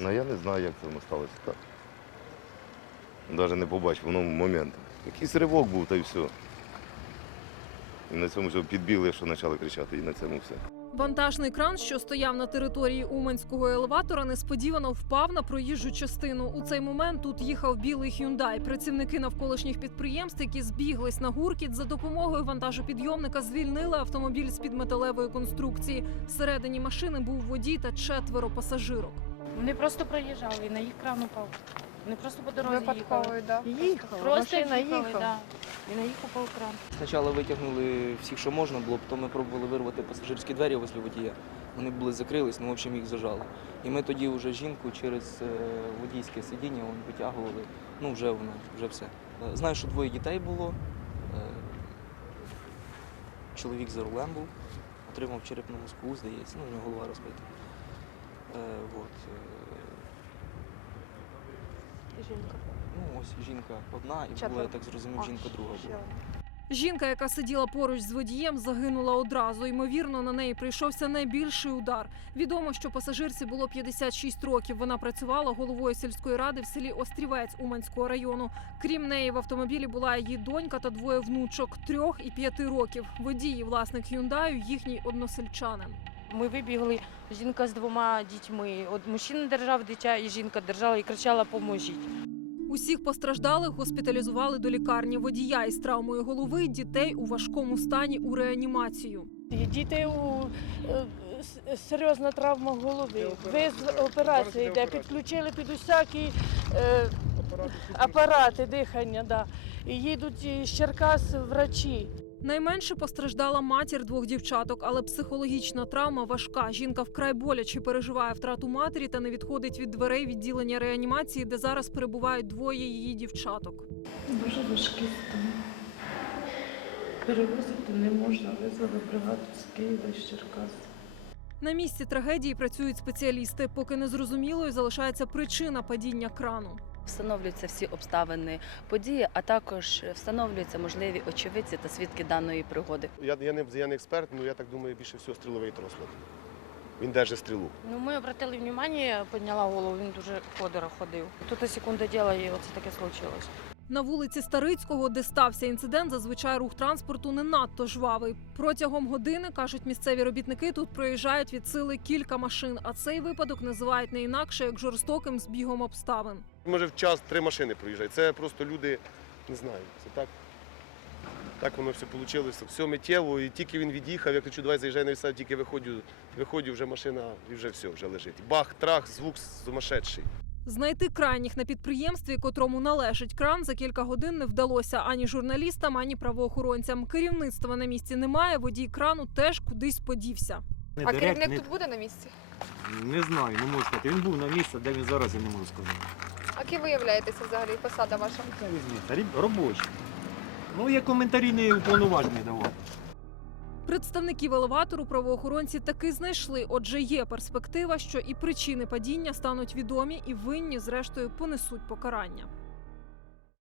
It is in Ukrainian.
Ну я не знаю, як це воно сталося так. Навіть не побачив воно момент. Якийсь ривок був та й все. І на цьому все підбігли, що почали кричати, і на цьому все. Вантажний кран, що стояв на території Уманського елеватора, несподівано впав на проїжджу частину. У цей момент тут їхав білий Hyundai. Працівники навколишніх підприємств, які збіглись на гуркіт, за допомогою вантажопідйомника звільнили автомобіль з під металевої конструкції. Всередині машини був водій та четверо пасажирок. Вони просто проїжджали і на їх кран упав. Вони просто по дорозі Випадково, їхали. да. Їхав, Просто машина їхали, їхала. Да. І на їх упав кран. Спочатку витягнули всіх, що можна було, потім ми пробували вирвати пасажирські двері возле водія. Вони були закрились, ну, в общем, їх зажали. І ми тоді вже жінку через е, водійське сидіння витягували. Ну, вже воно, вже все. Е, Знаю, що двоє дітей було. Е, Чоловік за рулем був, отримав черепну мозку, здається, ну, у нього голова розбита. Е, вот. е, Жінка. Ну, ось жінка одна, і була, я так зрозумів, жінка друга була. Жінка, яка сиділа поруч з водієм, загинула одразу. Ймовірно, на неї прийшовся найбільший удар. Відомо, що пасажирці було 56 років. Вона працювала головою сільської ради в селі Острівець Уманського району. Крім неї, в автомобілі була її донька та двоє внучок трьох і п'яти років. Водій, власник Hyundai, їхній односельчанин. Ми вибігли, жінка з двома дітьми. От мужчина держав дитя, і жінка держала і кричала Поможіть. Усіх постраждалих госпіталізували до лікарні. Водія із травмою голови, дітей у важкому стані у реанімацію. Діти у е, серйозна травма голови. Ви з операції йде, підключили під усякі е, апарати дихання. Да. І їдуть із Черкас врачі. Найменше постраждала матір двох дівчаток, але психологічна травма важка. Жінка вкрай боляче переживає втрату матері та не відходить від дверей відділення реанімації, де зараз перебувають двоє її дівчаток. Дуже важкий стан. Перевозити не можна, визвали бригаду з Києва з Черкас. На місці трагедії працюють спеціалісти. Поки не зрозумілою залишається причина падіння крану. Встановлюються всі обставини події, а також встановлюються можливі очевидці та свідки даної пригоди. Я, я, не, я не експерт, але я так думаю, більше всього стріловий трослот. Він держить стрілу. Ну, ми обратили увагу, я підняла голову, він дуже ходора ходив. Тут секунда діла, і оце таке случилось. На вулиці Старицького, де стався інцидент, зазвичай рух транспорту не надто жвавий. Протягом години кажуть місцеві робітники, тут проїжджають від сили кілька машин. А цей випадок називають не інакше як жорстоким збігом обставин. Може в час три машини проїжджають. Це просто люди, не знаю, це так. Так воно все вийшло. Все миттєво, і тільки він від'їхав, я кричу, давай заїжджай на висад, тільки виходжу, виходжу, вже машина і вже все, вже лежить. Бах, трах, звук сумасшедший. Знайти крайніх на підприємстві, котрому належить кран, за кілька годин не вдалося ані журналістам, ані правоохоронцям. Керівництва на місці немає. Водій крану теж кудись подівся. А керівник не- тут буде на місці? Не знаю, не можу сказати. Він був на місці, де він зараз, я не можу сказати. Ким ви являєтеся взагалі посада ваша? Робочий. Ну, я коментарі не уповноважений давав. Представників елеватору правоохоронці таки знайшли. Отже, є перспектива, що і причини падіння стануть відомі, і винні, зрештою, понесуть покарання.